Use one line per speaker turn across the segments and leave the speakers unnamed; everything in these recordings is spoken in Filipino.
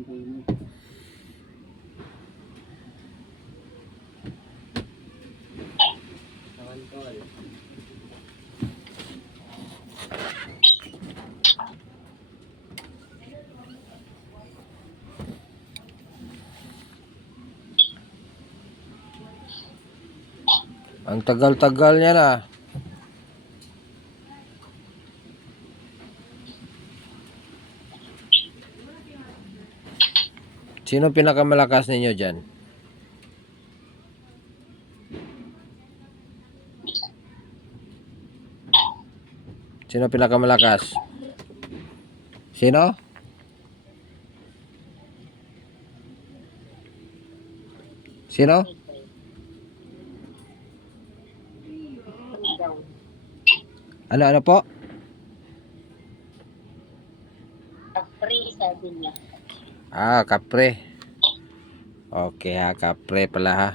ang kainit. Nakantol.
Ang tagal-tagal niya na. Sino pinakamalakas ninyo dyan? Sino pinakamalakas? Sino? Sino? Ano ano po?
Free, sabi niya.
Ah, kapre. Okay ha, kapre pala ha.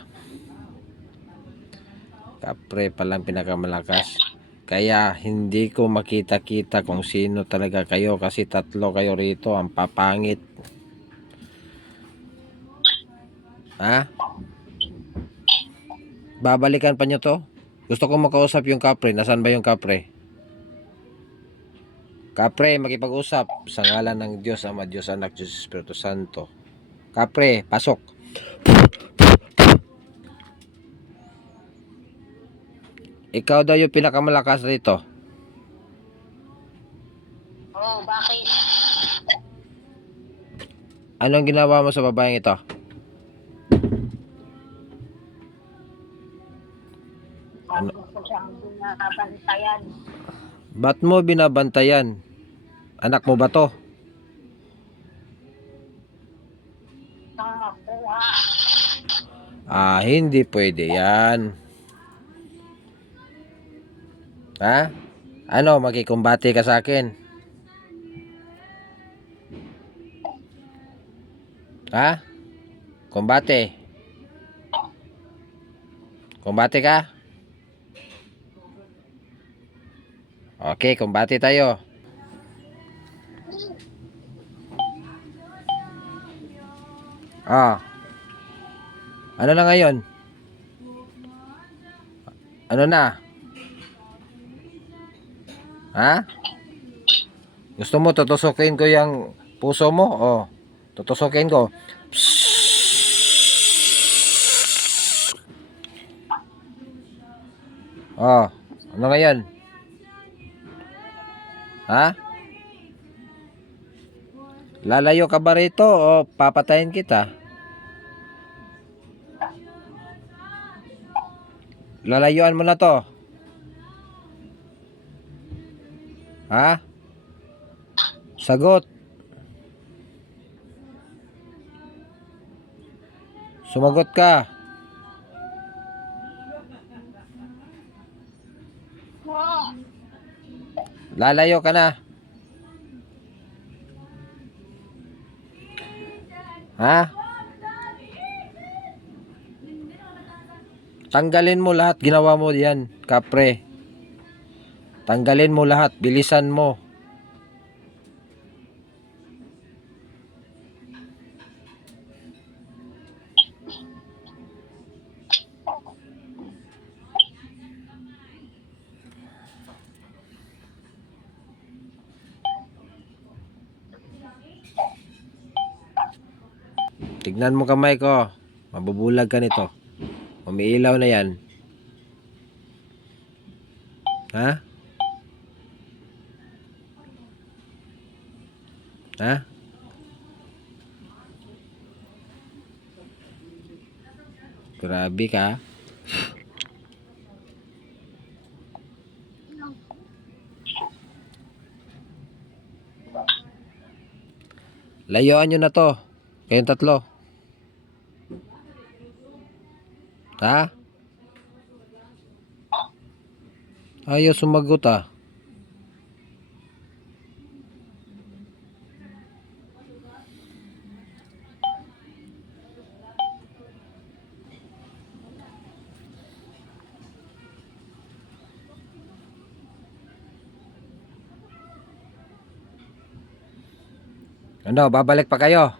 Kapre pala ang pinakamalakas. Kaya hindi ko makita-kita kung sino talaga kayo kasi tatlo kayo rito ang papangit. Ha? Babalikan pa nyo to? Gusto ko makausap yung kapre. Nasaan ba yung kapre? Kapre, makipag-usap sa ngalan ng Diyos, Ama, Diyos, Anak, Diyos, Espiritu Santo. Kapre, pasok. Ikaw daw yung pinakamalakas rito.
Oh, bakit?
Anong ginawa mo sa babaeng ito? Ano?
Ano?
Ba't mo binabantayan? Anak mo ba to? Ah, hindi pwede yan. Ha? Ano, makikumbati ka sa akin? Ha? Kumbate. Kumbate ka? Okay, kumbati tayo. Ah. Ano na ngayon? Ano na? Ha? Gusto mo tutusukin ko yung puso mo? Oh, tutusukin ko. Oh, ano ngayon? Ha? Lalayo ka ba rito o papatayin kita? Lalayuan mo na to. Ha? Sagot. Sumagot ka.
Oh,
Lalayo ka na. Ha? Tanggalin mo lahat ginawa mo diyan, kapre. Tanggalin mo lahat, bilisan mo. Tignan mo kamay ko. Mabubulag ka nito. Umiilaw na yan. Ha? Ha? Grabe ka. Layuan nyo na to. Kayong tatlo. Ha? Ayaw sumagot ah. Ano, babalik pa kayo?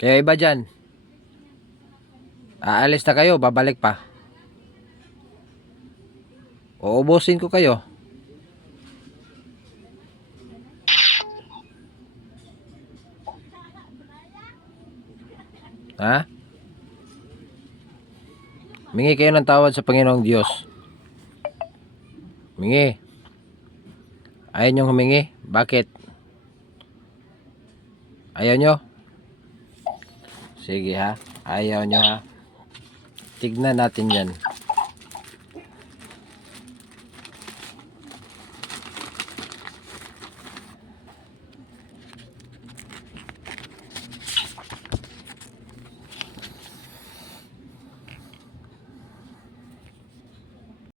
Kaya iba dyan. Aalis na kayo, babalik pa. Uubusin ko kayo. Ha? Mingi kayo ng tawad sa Panginoong Diyos. Mingi. Ayaw niyong humingi? Bakit? Ayaw nyo? Sige ha. Ayaw nyo ha. Tignan natin yan.